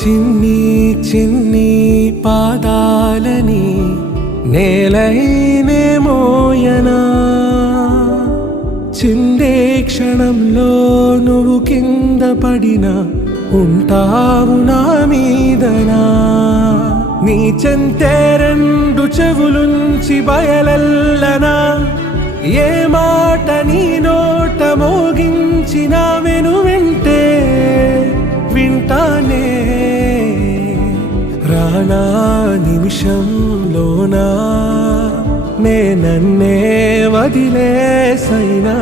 చిన్ని చిన్ని పాదాలని నేలైనే మోయనా, చిందే క్షణంలో నువ్వు కింద పడినా ఉంటావు నా మీదనా. నీ చెంతే రెండు చెవులుంచి బయలెల్లనా, ఏ మాట నీ నోట మోగించిన వెను వింటే వింటానే. రానా నిమిషంలోనా నే నన్నే వదిలేసైనా.